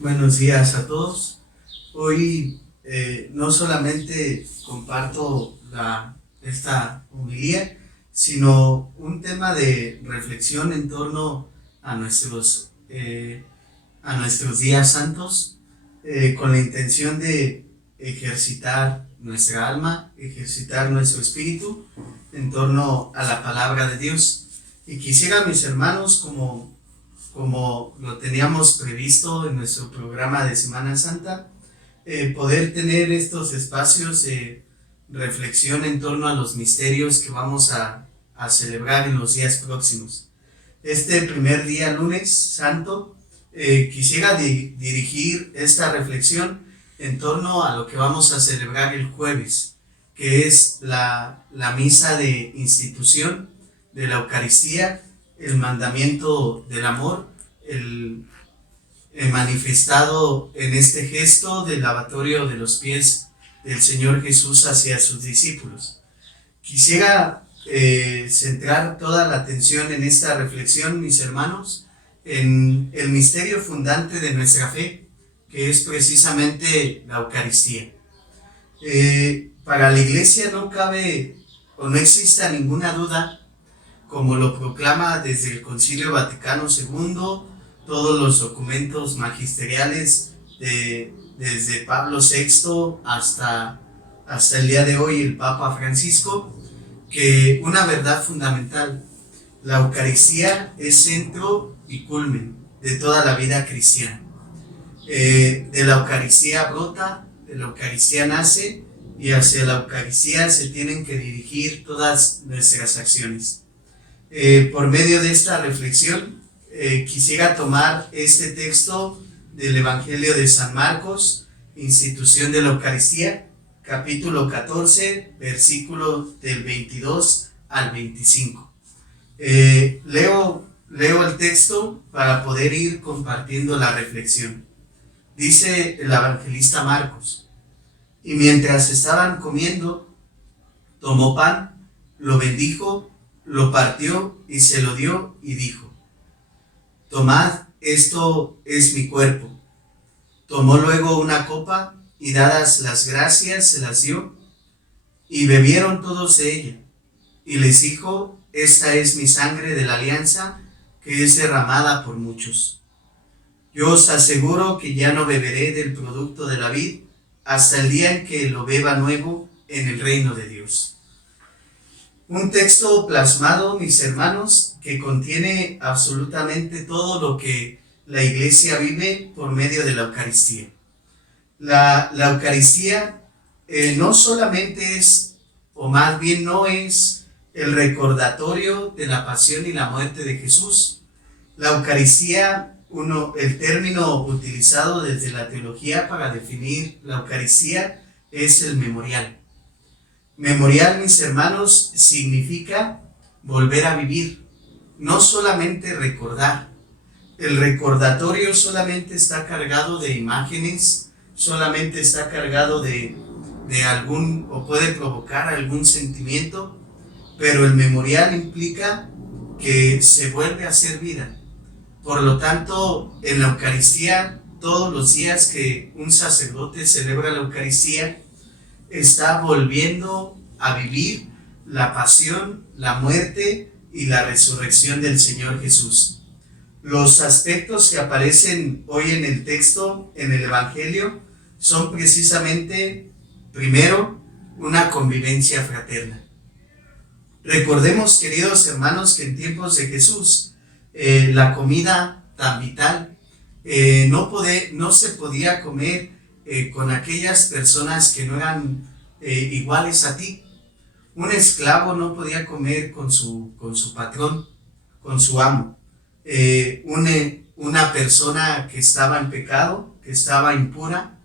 Buenos días a todos. Hoy no solamente comparto esta homilía, sino un tema de reflexión en torno a a nuestros días santos, con la intención de ejercitar nuestra alma, ejercitar nuestro espíritu en torno a la palabra de Dios. Y quisiera, mis hermanos, como lo teníamos previsto en nuestro programa de Semana Santa, poder tener estos espacios de reflexión en torno a los misterios que vamos a celebrar en los días próximos. Este primer día, lunes santo, quisiera dirigir esta reflexión en torno a lo que vamos a celebrar el jueves, que es la misa de institución de la Eucaristía, el mandamiento del amor, el manifestado en este gesto del lavatorio de los pies del Señor Jesús hacia sus discípulos. Quisiera centrar toda la atención en esta reflexión, mis hermanos, en el misterio fundante de nuestra fe, que es precisamente la Eucaristía. Para la Iglesia no cabe o no exista ninguna duda, como lo proclama desde el Concilio Vaticano II, todos los documentos magisteriales desde Pablo VI hasta el día de hoy el Papa Francisco, que una verdad fundamental: la Eucaristía es centro y culmen de toda la vida cristiana. De la Eucaristía brota, de la Eucaristía nace, y hacia la Eucaristía se tienen que dirigir todas nuestras acciones. Por medio de esta reflexión, quisiera tomar este texto del Evangelio de San Marcos, institución de la Eucaristía, capítulo 14, versículo del 22 al 25. Leo el texto para poder ir compartiendo la reflexión. Dice el evangelista Marcos: y mientras estaban comiendo, tomó pan, lo bendijo, lo partió y se lo dio y dijo: tomad, esto es mi cuerpo. Tomó luego una copa y, dadas las gracias, se las dio, y bebieron todos de ella. Y les dijo: esta es mi sangre de la alianza, que es derramada por muchos. Yo os aseguro que ya no beberé del producto de la vid hasta el día en que lo beba nuevo en el reino de Dios. Un texto plasmado, mis hermanos, que contiene absolutamente todo lo que la Iglesia vive por medio de la Eucaristía. La Eucaristía no solamente es, o más bien no es, el recordatorio de la pasión y la muerte de Jesús. La Eucaristía, el término utilizado desde la teología para definir la Eucaristía es el memorial. Memorial, mis hermanos, significa volver a vivir, no solamente recordar. El recordatorio solamente está cargado de imágenes, solamente está cargado de algún, o puede provocar algún sentimiento, pero el memorial implica que se vuelve a hacer vida. Por lo tanto, en la Eucaristía, todos los días que un sacerdote celebra la Eucaristía, está volviendo a vivir la pasión, la muerte y la resurrección del Señor Jesús. Los aspectos que aparecen hoy en el texto, en el Evangelio, son precisamente, primero, una convivencia fraterna. Recordemos, queridos hermanos, que en tiempos de Jesús, la comida tan vital no se podía comer con aquellas personas que no eran iguales a ti. Un esclavo no podía comer con su patrón, con su amo. Una persona que estaba en pecado, que estaba impura,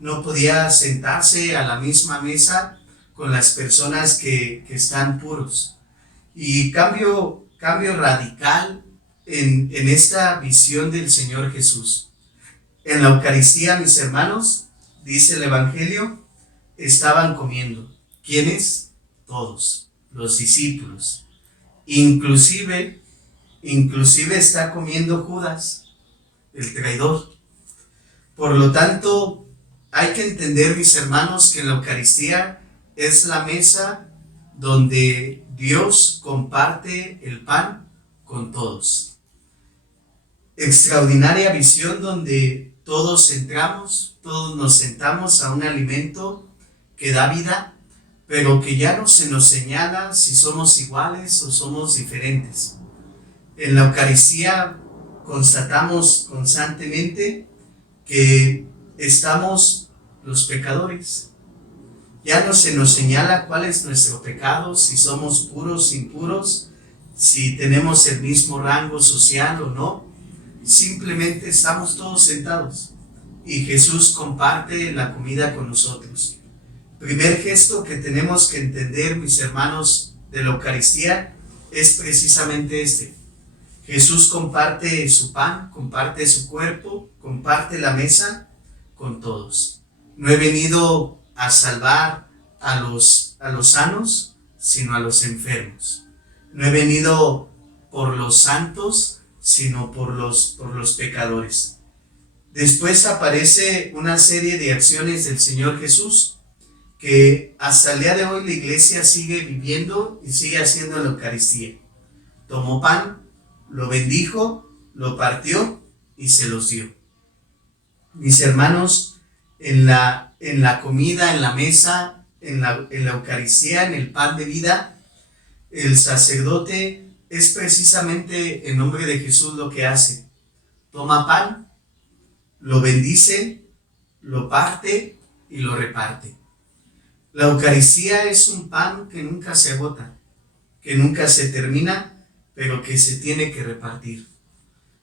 no podía sentarse a la misma mesa con las personas que están puros. Y cambio radical en esta visión del Señor Jesús. En la Eucaristía, mis hermanos, dice el Evangelio, estaban comiendo. ¿Quiénes? Todos, los discípulos. Inclusive está comiendo Judas, el traidor. Por lo tanto, hay que entender, mis hermanos, que en la Eucaristía es la mesa donde Dios comparte el pan con todos. Extraordinaria visión donde todos entramos, todos nos sentamos a un alimento que da vida, pero que ya no se nos señala si somos iguales o somos diferentes. En la Eucaristía constatamos constantemente que estamos los pecadores. Ya no se nos señala cuál es nuestro pecado, si somos puros, impuros, si tenemos el mismo rango social o no. Simplemente estamos todos sentados y Jesús comparte la comida con nosotros. Primer gesto que tenemos que entender, mis hermanos, de la Eucaristía es precisamente este. Jesús comparte su pan, comparte su cuerpo, comparte la mesa con todos. No he venido a salvar a los sanos, sino a los enfermos. No he venido por los santos, sino por los pecadores. Después aparece una serie de acciones del Señor Jesús que hasta el día de hoy la iglesia sigue viviendo y sigue haciendo en la Eucaristía. Tomó pan, lo bendijo, lo partió y se los dio. Mis hermanos, en la comida, en la mesa, en la Eucaristía, en el pan de vida, el sacerdote es precisamente en nombre de Jesús lo que hace. Toma pan, lo bendice, lo parte y lo reparte. La Eucaristía es un pan que nunca se agota, que nunca se termina, pero que se tiene que repartir.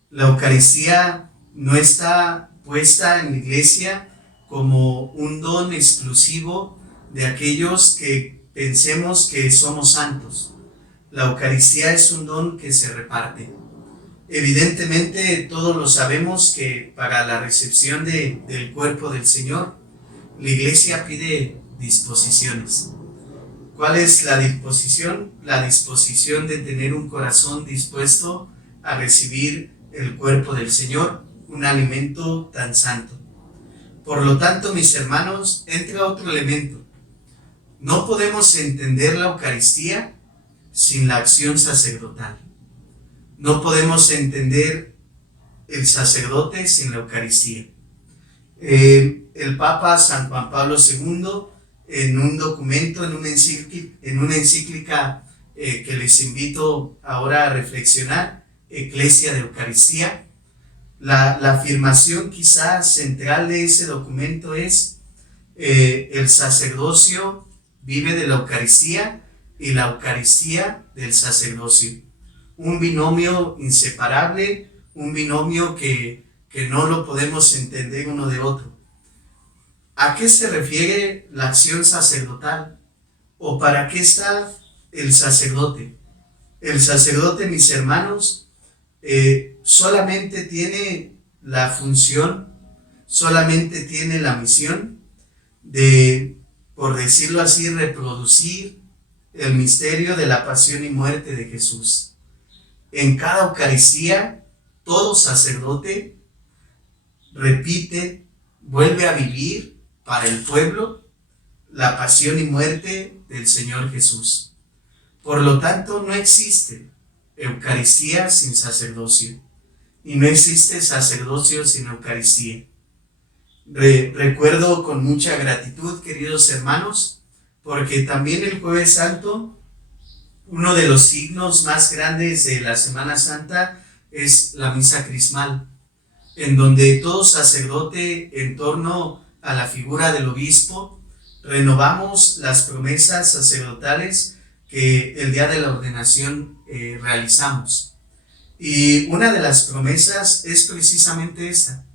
La Eucaristía no está puesta en la iglesia como un don exclusivo de aquellos que pensemos que somos santos. La Eucaristía es un don que se reparte. Evidentemente todos lo sabemos que para la recepción del cuerpo del Señor, la iglesia pide disposiciones. ¿Cuál es la disposición? La disposición de tener un corazón dispuesto a recibir el cuerpo del Señor, un alimento tan santo. Por lo tanto, mis hermanos, entra otro elemento. No podemos entender la Eucaristía sin la acción sacerdotal. No podemos entender el sacerdote sin la Eucaristía. El Papa San Juan Pablo II, en un documento, en una encíclica que les invito ahora a reflexionar, Eclesia de Eucaristía, la afirmación quizás central de ese documento es el sacerdocio vive de la Eucaristía y la Eucaristía del sacerdocio. Un binomio inseparable, un binomio que no lo podemos entender uno de otro. ¿A qué se refiere la acción sacerdotal? ¿O para qué está el sacerdote? El sacerdote, mis hermanos, solamente tiene la función, solamente tiene la misión de, por decirlo así, reproducir el misterio de la pasión y muerte de Jesús. En cada Eucaristía, todo sacerdote repite, vuelve a vivir para el pueblo la pasión y muerte del Señor Jesús. Por lo tanto, no existe Eucaristía sin sacerdocio y no existe sacerdocio sin Eucaristía. Recuerdo con mucha gratitud, queridos hermanos, porque también el Jueves Santo, uno de los signos más grandes de la Semana Santa es la misa crismal, en donde todo sacerdote, en torno a la figura del obispo, renovamos las promesas sacerdotales que el día de la ordenación realizamos. Y una de las promesas es precisamente esta: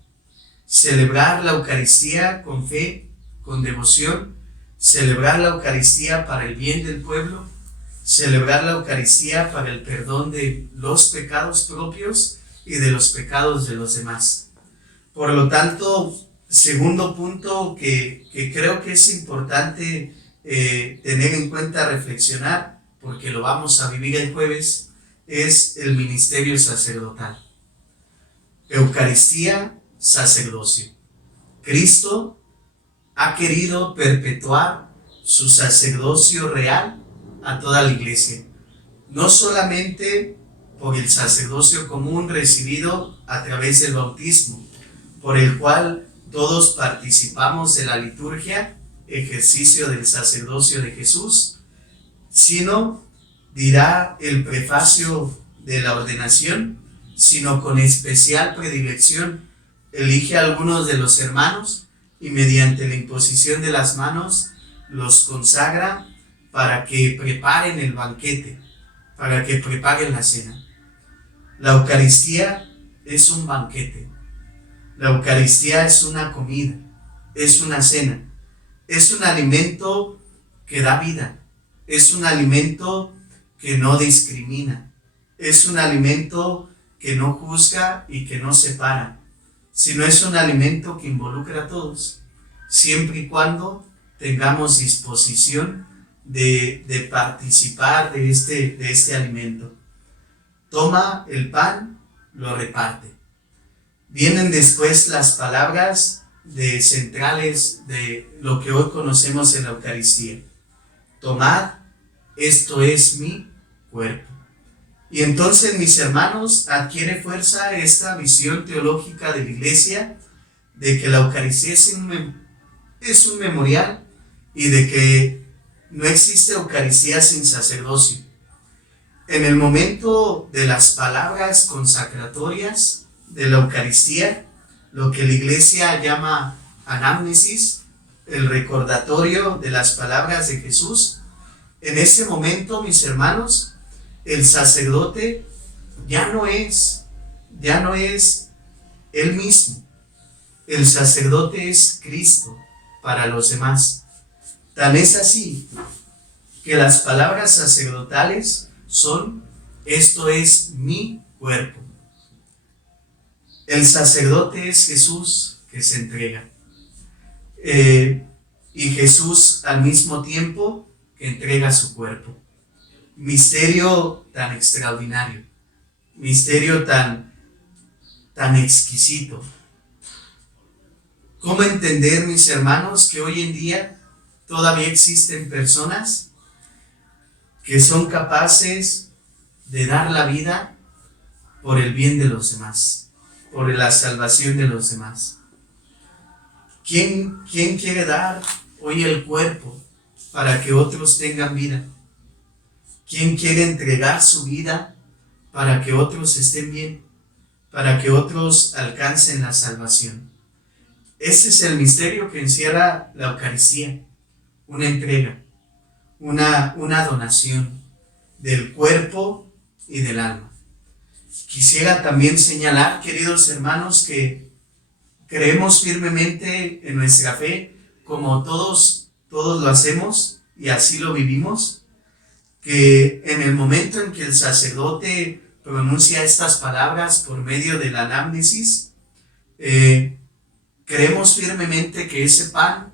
celebrar la Eucaristía con fe, con devoción, celebrar la Eucaristía para el bien del pueblo, celebrar la Eucaristía para el perdón de los pecados propios y de los pecados de los demás. Por lo tanto, segundo punto que creo que es importante tener en cuenta, reflexionar, porque lo vamos a vivir el jueves, es el ministerio sacerdotal. Eucaristía, sacerdocio. Cristo ha querido perpetuar su sacerdocio real a toda la iglesia, no solamente por el sacerdocio común recibido a través del bautismo, por el cual todos participamos de la liturgia, ejercicio del sacerdocio de Jesús, sino, dirá el prefacio de la ordenación, sino con especial predilección elige a algunos de los hermanos y mediante la imposición de las manos los consagra para que preparen el banquete, para que preparen la cena. La Eucaristía es un banquete. La Eucaristía es una comida, es una cena, es un alimento que da vida, es un alimento que no discrimina, es un alimento que no juzga y que no separa, sino es un alimento que involucra a todos, siempre y cuando tengamos disposición de participar de este alimento. Toma el pan, lo reparte. Vienen después las palabras centrales de lo que hoy conocemos en la Eucaristía. Tomad, esto es mi cuerpo. Y entonces, mis hermanos, adquiere fuerza esta visión teológica de la Iglesia de que la Eucaristía es un memorial y de que no existe Eucaristía sin sacerdocio. En el momento de las palabras consacratorias de la Eucaristía, lo que la Iglesia llama anamnesis, el recordatorio de las palabras de Jesús, en ese momento, mis hermanos, el sacerdote ya no es él mismo. El sacerdote es Cristo para los demás. Tan es así que las palabras sacerdotales son: esto es mi cuerpo. El sacerdote es Jesús que se entrega. Y Jesús al mismo tiempo que entrega su cuerpo. Misterio tan extraordinario, misterio tan exquisito. ¿Cómo entender, mis hermanos, que hoy en día todavía existen personas que son capaces de dar la vida por el bien de los demás, por la salvación de los demás? ¿Quién quiere dar hoy el cuerpo para que otros tengan vida? ¿Quién quiere entregar su vida para que otros estén bien, para que otros alcancen la salvación? Ese es el misterio que encierra la Eucaristía, una entrega, una donación del cuerpo y del alma. Quisiera también señalar, queridos hermanos, que creemos firmemente en nuestra fe, como todos lo hacemos y así lo vivimos, que en el momento en que el sacerdote pronuncia estas palabras por medio de la anamnesis, creemos firmemente que ese pan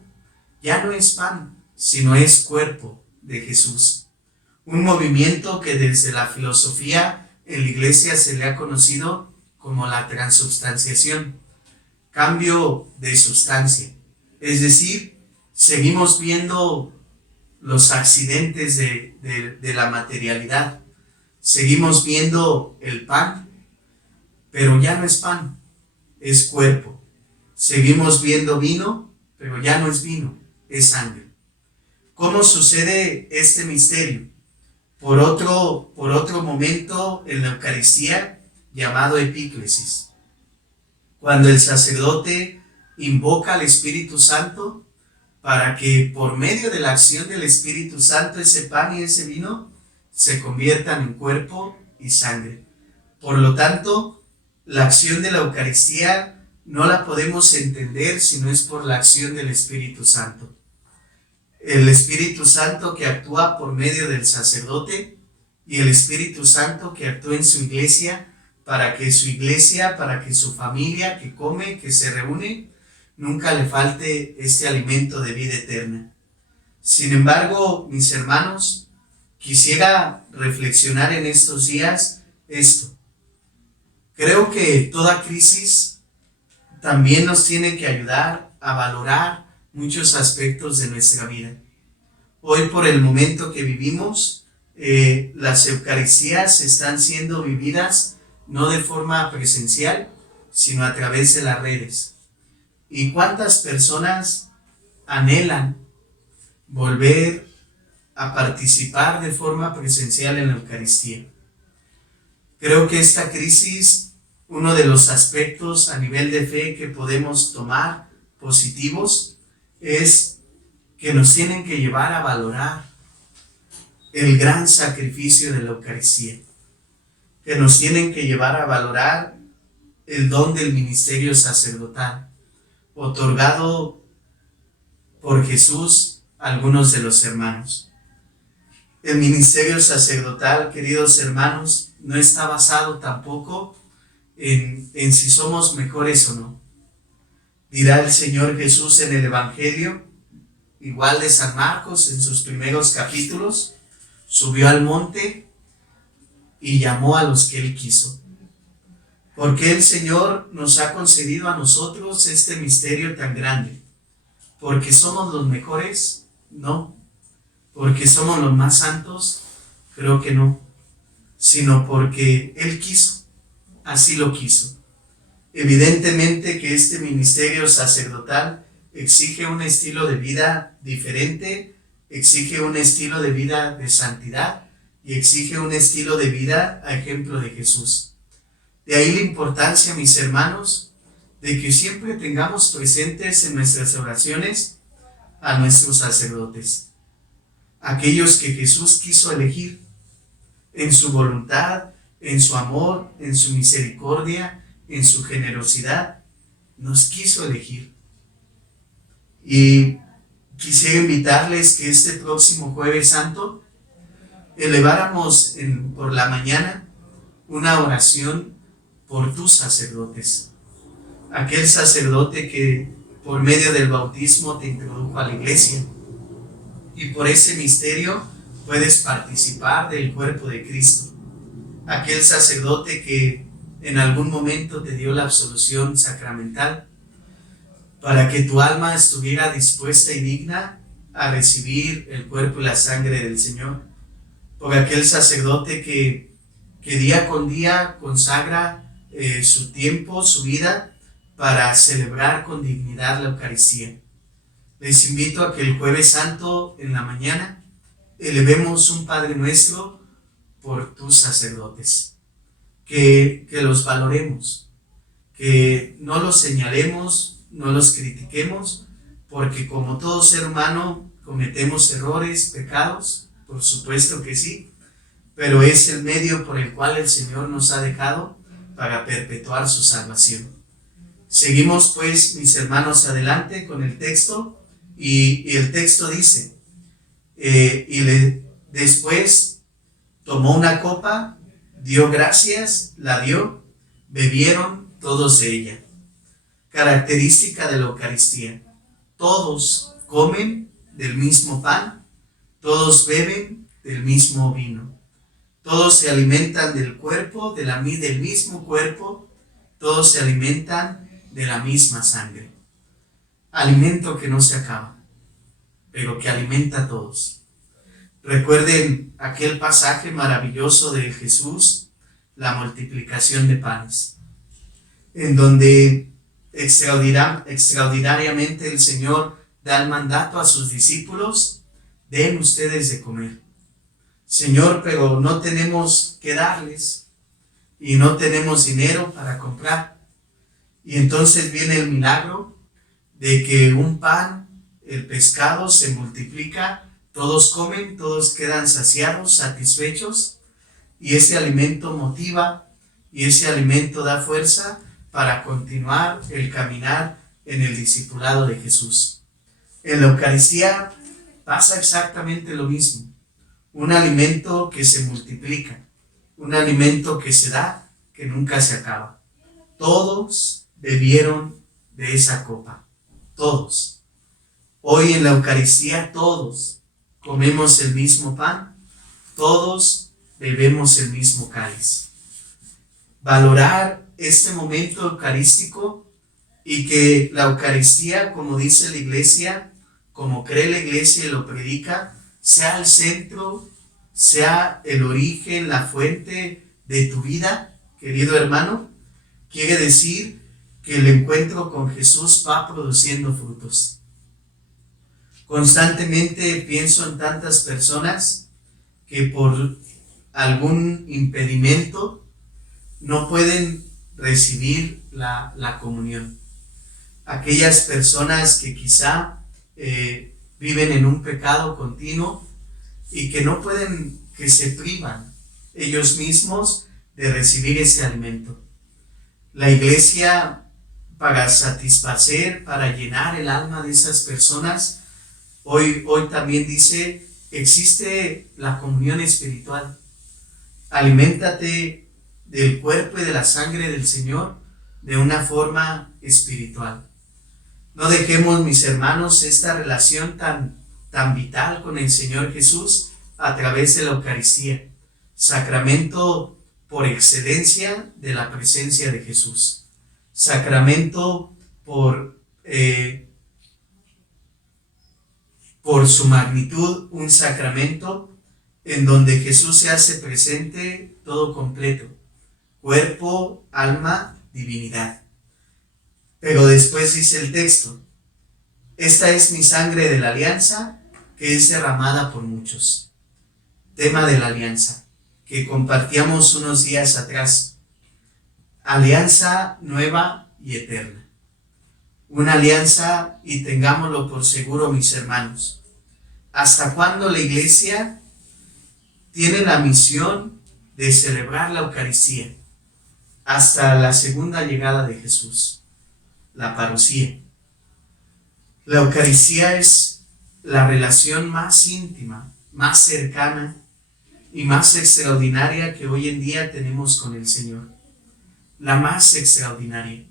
ya no es pan, sino es cuerpo de Jesús. Un movimiento que desde la filosofía en la Iglesia se le ha conocido como la transubstanciación, cambio de sustancia. Es decir, seguimos viendo los accidentes de la materialidad. Seguimos viendo el pan, pero ya no es pan, es cuerpo. Seguimos viendo vino, pero ya no es vino, es sangre. ¿Cómo sucede este misterio? Por otro momento en la Eucaristía llamado epíclesis. Cuando el sacerdote invoca al Espíritu Santo para que por medio de la acción del Espíritu Santo ese pan y ese vino se conviertan en cuerpo y sangre. Por lo tanto, la acción de la Eucaristía no la podemos entender si no es por la acción del Espíritu Santo. El Espíritu Santo que actúa por medio del sacerdote y el Espíritu Santo que actúa en su iglesia para que su familia que come, que se reúne, nunca le falte este alimento de vida eterna. Sin embargo, mis hermanos, quisiera reflexionar en estos días esto. Creo que toda crisis también nos tiene que ayudar a valorar muchos aspectos de nuestra vida. Hoy, por el momento que vivimos, las Eucaristías están siendo vividas no de forma presencial, sino a través de las redes. ¿Y cuántas personas anhelan volver a participar de forma presencial en la Eucaristía? Creo que esta crisis, uno de los aspectos a nivel de fe que podemos tomar positivos, es que nos tienen que llevar a valorar el gran sacrificio de la Eucaristía, que nos tienen que llevar a valorar el don del ministerio sacerdotal, otorgado por Jesús a algunos de los hermanos. El ministerio sacerdotal, queridos hermanos, no está basado tampoco en si somos mejores o no. Dirá el Señor Jesús en el Evangelio, igual de San Marcos, en sus primeros capítulos, subió al monte y llamó a los que Él quiso. ¿Por qué el Señor nos ha concedido a nosotros este misterio tan grande? ¿Porque somos los mejores? No. ¿Porque somos los más santos? Creo que no. Sino porque Él quiso. Así lo quiso. Evidentemente que este ministerio sacerdotal exige un estilo de vida diferente, exige un estilo de vida de santidad y exige un estilo de vida a ejemplo de Jesús. De ahí la importancia, mis hermanos, de que siempre tengamos presentes en nuestras oraciones a nuestros sacerdotes, aquellos que Jesús quiso elegir en su voluntad, en su amor, en su misericordia, en su generosidad, nos quiso elegir. Y quisiera invitarles que este próximo Jueves Santo eleváramos por la mañana una oración por tus sacerdotes. Aquel sacerdote que por medio del bautismo te introdujo a la iglesia y por ese misterio puedes participar del cuerpo de Cristo. Aquel sacerdote que en algún momento te dio la absolución sacramental para que tu alma estuviera dispuesta y digna a recibir el cuerpo y la sangre del Señor. Por aquel sacerdote que día con día consagra su tiempo, su vida, para celebrar con dignidad la Eucaristía. Les invito a que el Jueves Santo en la mañana elevemos un Padre Nuestro por tus sacerdotes, que los valoremos, que no los señalemos, no los critiquemos, porque como todo ser humano cometemos errores, pecados, por supuesto que sí, pero es el medio por el cual el Señor nos ha dejado para perpetuar su salvación. Seguimos pues, mis hermanos, adelante con el texto, y el texto dice, después tomó una copa, dio gracias, la dio, bebieron todos de ella. Característica de la Eucaristía: todos comen del mismo pan, todos beben del mismo vino, todos se alimentan del cuerpo, del mismo cuerpo, todos se alimentan de la misma sangre. Alimento que no se acaba, pero que alimenta a todos. Recuerden aquel pasaje maravilloso de Jesús, la multiplicación de panes, en donde extraordinariamente el Señor da el mandato a sus discípulos: den ustedes de comer. Señor, pero no tenemos que darles y no tenemos dinero para comprar. Y entonces viene el milagro de que un pan, el pescado, se multiplica, todos comen, todos quedan saciados, satisfechos, y ese alimento motiva y ese alimento da fuerza para continuar el caminar en el discipulado de Jesús. En la Eucaristía pasa exactamente lo mismo. Un alimento que se multiplica, un alimento que se da, que nunca se acaba. Todos bebieron de esa copa, todos. Hoy en la Eucaristía todos comemos el mismo pan, todos bebemos el mismo cáliz. Valorar este momento eucarístico y que la Eucaristía, como dice la Iglesia, como cree la Iglesia y lo predica, sea el centro, sea el origen, la fuente de tu vida, querido hermano. Quiere decir que el encuentro con Jesús va produciendo frutos. Constantemente pienso en tantas personas que por algún impedimento no pueden recibir la comunión. Aquellas personas que quizá viven en un pecado continuo y que no pueden, que se privan ellos mismos de recibir ese alimento. La Iglesia, para satisfacer, para llenar el alma de esas personas, hoy también dice, existe la comunión espiritual. Aliméntate del cuerpo y de la sangre del Señor de una forma espiritual. No dejemos, mis hermanos, esta relación tan vital con el Señor Jesús a través de la Eucaristía, sacramento por excelencia de la presencia de Jesús, sacramento por su magnitud, un sacramento en donde Jesús se hace presente todo completo, cuerpo, alma, divinidad. Pero después dice el texto, esta es mi sangre de la alianza que es derramada por muchos. Tema de la alianza que compartíamos unos días atrás. Alianza nueva y eterna. Una alianza, y tengámoslo por seguro, mis hermanos. ¿Hasta cuándo la Iglesia tiene la misión de celebrar la Eucaristía? Hasta la segunda llegada de Jesús, la parusía. La Eucaristía es la relación más íntima, más cercana y más extraordinaria que hoy en día tenemos con el Señor. La más extraordinaria.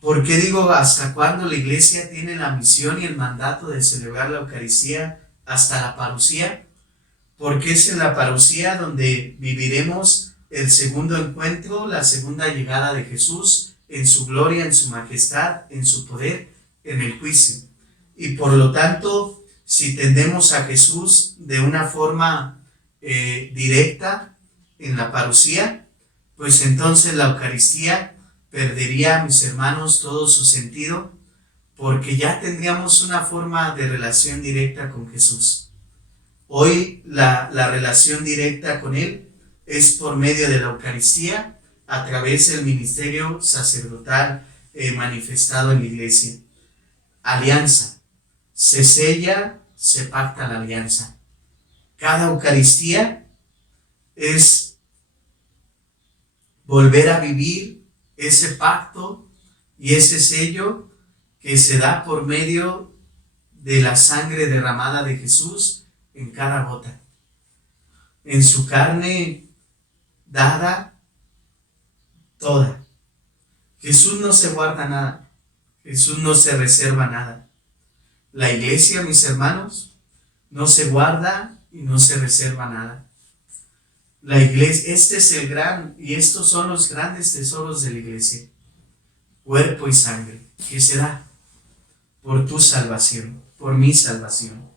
¿Por qué digo hasta cuándo la Iglesia tiene la misión y el mandato de celebrar la Eucaristía hasta la parusía? Porque es en la parusía donde viviremos el segundo encuentro, la segunda llegada de Jesús en su gloria, en su majestad, en su poder, en el juicio. Y por lo tanto, si tendemos a Jesús de una forma directa en la parusía, pues entonces la Eucaristía perdería, mis hermanos, todo su sentido, porque ya tendríamos una forma de relación directa con Jesús. Hoy la relación directa con Él es por medio de la Eucaristía, a través del ministerio sacerdotal manifestado en la Iglesia. Alianza. Se sella, se pacta la alianza. Cada Eucaristía es volver a vivir ese pacto y ese sello que se da por medio de la sangre derramada de Jesús en cada gota. En su carne dada toda. Jesús no se guarda nada. Jesús no se reserva nada. La Iglesia, mis hermanos, no se guarda y no se reserva nada. La Iglesia, este es el gran, y estos son los grandes tesoros de la Iglesia. Cuerpo y sangre, que se da por tu salvación, por mi salvación.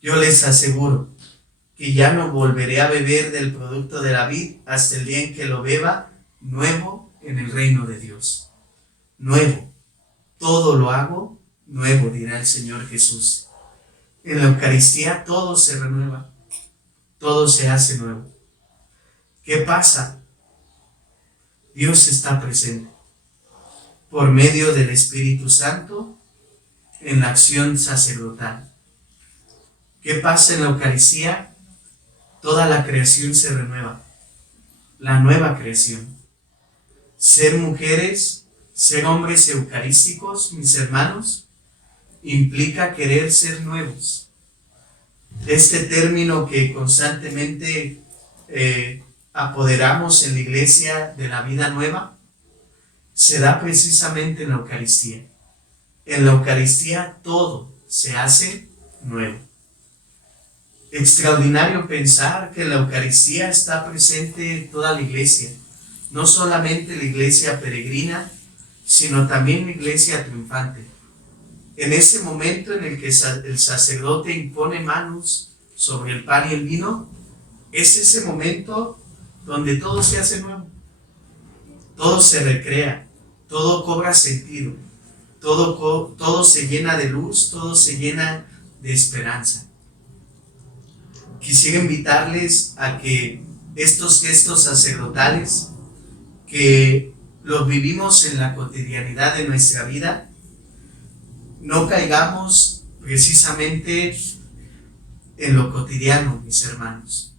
Yo les aseguro que ya no volveré a beber del producto de la vid hasta el día en que lo beba nuevo en el reino de Dios. Nuevo. Todo lo hago nuevo, dirá el Señor Jesús. En la Eucaristía todo se renueva, todo se hace nuevo. ¿Qué pasa? Dios está presente por medio del Espíritu Santo en la acción sacerdotal. ¿Qué pasa en la Eucaristía? Toda la creación se renueva, la nueva creación. Ser mujeres, ser hombres eucarísticos, mis hermanos, implica querer ser nuevos. Este término que constantemente apoderamos en la Iglesia de la vida nueva, se da precisamente en la Eucaristía. En la Eucaristía todo se hace nuevo. Extraordinario pensar que en la Eucaristía está presente toda la Iglesia, no solamente la Iglesia peregrina, sino también la iglesia triunfante. En ese momento en el que el sacerdote impone manos sobre el pan y el vino, es ese momento donde todo se hace nuevo, todo se recrea, todo cobra sentido, todo se llena de luz, todo se llena de esperanza. Quisiera invitarles a que estos gestos sacerdotales, que los vivimos en la cotidianidad de nuestra vida, no caigamos precisamente en lo cotidiano, mis hermanos.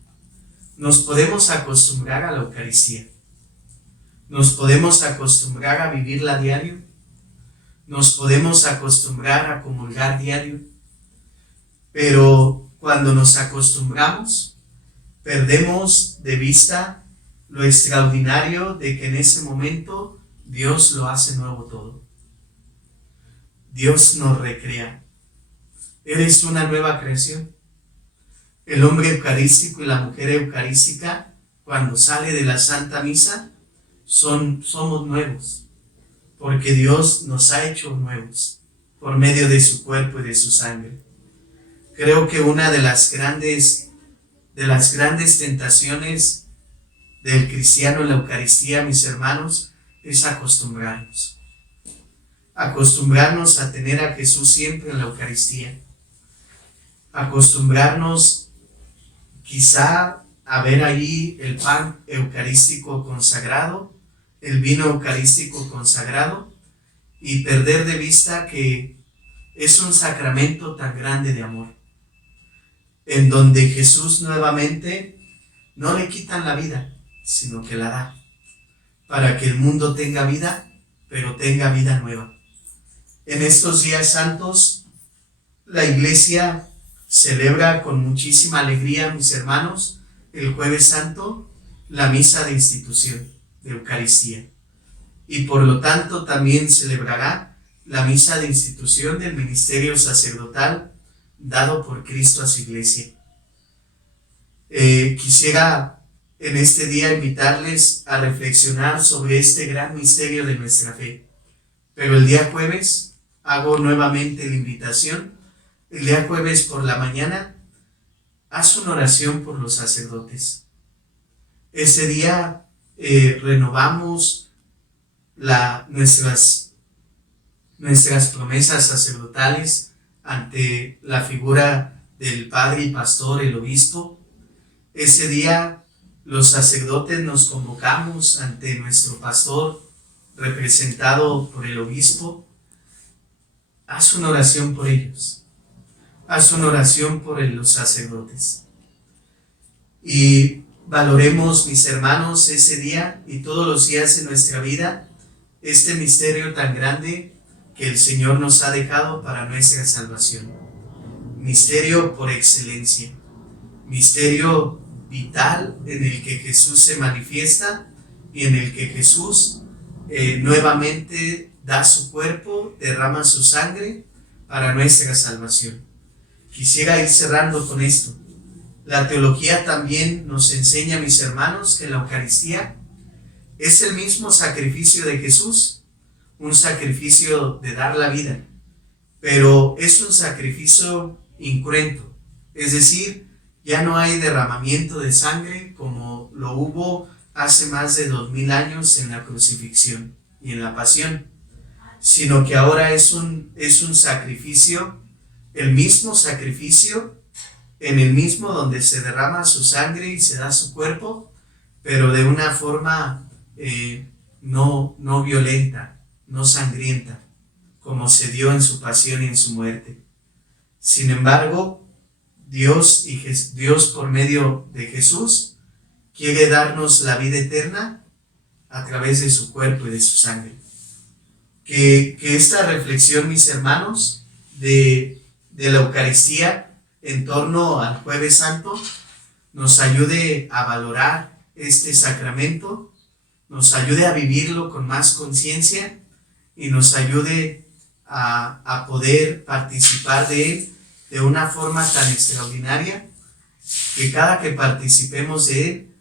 Nos podemos acostumbrar a la Eucaristía, nos podemos acostumbrar a vivirla diario, nos podemos acostumbrar a comulgar diario, pero cuando nos acostumbramos, perdemos de vista lo extraordinario de que en ese momento Dios lo hace nuevo todo. Dios nos recrea. Eres una nueva creación. El hombre eucarístico y la mujer eucarística, cuando sale de la Santa Misa, somos nuevos, porque Dios nos ha hecho nuevos por medio de su cuerpo y de su sangre. Creo que una de las grandes tentaciones del cristiano en la Eucaristía, mis hermanos, es acostumbrarnos a tener a Jesús siempre en la Eucaristía, acostumbrarnos quizá a ver allí el pan eucarístico consagrado, el vino eucarístico consagrado, y perder de vista que es un sacramento tan grande de amor, en donde Jesús nuevamente no le quitan la vida, sino que la da, para que el mundo tenga vida, pero tenga vida nueva. En estos días santos, la Iglesia celebra con muchísima alegría, mis hermanos, el Jueves Santo, la misa de institución de Eucaristía. Y por lo tanto también celebrará la misa de institución del ministerio sacerdotal dado por Cristo a su Iglesia. Quisiera en este día invitarles a reflexionar sobre este gran misterio de nuestra fe. Pero el día jueves hago nuevamente la invitación. El día jueves por la mañana, haz una oración por los sacerdotes. Ese día renovamos nuestras promesas sacerdotales ante la figura del Padre y Pastor, el Obispo. Ese día los sacerdotes nos convocamos ante nuestro Pastor, representado por el Obispo. Haz una oración por ellos. Haz una oración por los sacerdotes. Y valoremos, mis hermanos, ese día y todos los días de nuestra vida, este misterio tan grande que el Señor nos ha dejado para nuestra salvación. Misterio por excelencia. Misterio vital en el que Jesús se manifiesta y en el que Jesús nuevamente da su cuerpo, derrama su sangre para nuestra salvación. Quisiera ir cerrando con esto. La teología también nos enseña, mis hermanos, que la Eucaristía es el mismo sacrificio de Jesús, un sacrificio de dar la vida, pero es un sacrificio incruento, es decir, ya no hay derramamiento de sangre como lo hubo hace más de 2000 años en la crucifixión y en la pasión, sino que ahora es un sacrificio, el mismo sacrificio, en el mismo donde se derrama su sangre y se da su cuerpo, pero de una forma no violenta, no sangrienta, como se dio en su pasión y en su muerte. Sin embargo, Dios por medio de Jesús quiere darnos la vida eterna a través de su cuerpo y de su sangre. Que esta reflexión, mis hermanos, de la Eucaristía en torno al Jueves Santo nos ayude a valorar este sacramento, nos ayude a vivirlo con más conciencia y nos ayude a poder participar de él de una forma tan extraordinaria que cada que participemos de él,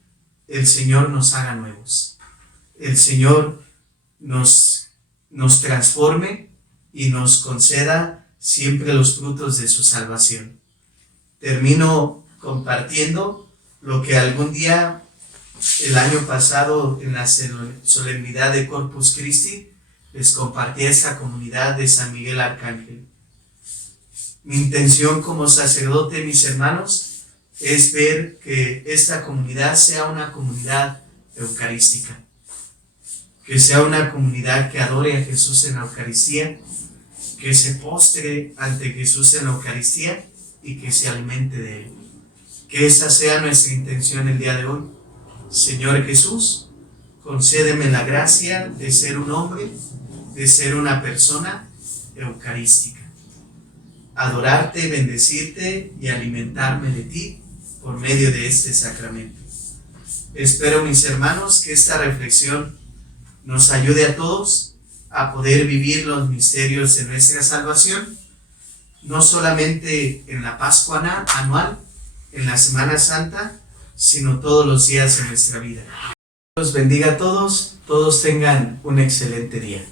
el Señor nos haga nuevos. El Señor nos nos transforme y nos conceda siempre los frutos de su salvación. Termino compartiendo lo que algún día, el año pasado, en la solemnidad de Corpus Christi, les compartí a esta comunidad de San Miguel Arcángel. Mi intención como sacerdote, mis hermanos, es ver que esta comunidad sea una comunidad eucarística, que sea una comunidad que adore a Jesús en la Eucaristía, que se postre ante Jesús en la Eucaristía y que se alimente de Él. Que esa sea nuestra intención el día de hoy. Señor Jesús, concédeme la gracia de ser un hombre, de ser una persona eucarística. Adorarte, bendecirte y alimentarme de ti por medio de este sacramento. Espero, mis hermanos, que esta reflexión nos ayude a todos a poder vivir los misterios de nuestra salvación, no solamente en la Pascua anual, en la Semana Santa, sino todos los días de nuestra vida. Dios bendiga a todos, todos tengan un excelente día.